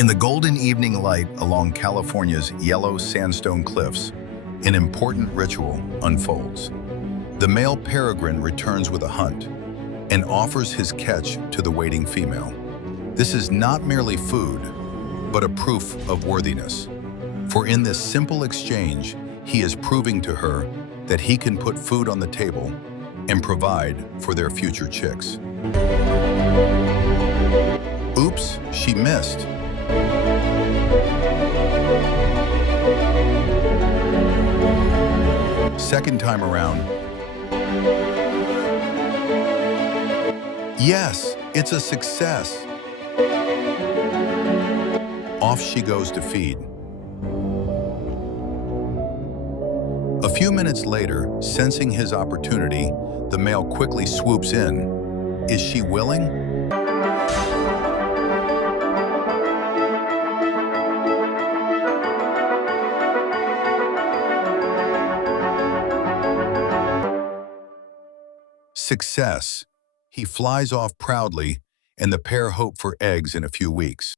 In the golden evening light along California's yellow sandstone cliffs, an important ritual unfolds. The male peregrine returns with a hunt and offers his catch to the waiting female. This is not merely food, but a proof of worthiness. For in this simple exchange, he is proving to her that he can put food on the table and provide for their future chicks. Oops, she missed. Second time around. Yes, it's a success. Off she goes to feed. A few minutes later, sensing his opportunity, the male quickly swoops in. Is she willing? Success. He flies off proudly, and the pair hope for eggs in a few weeks.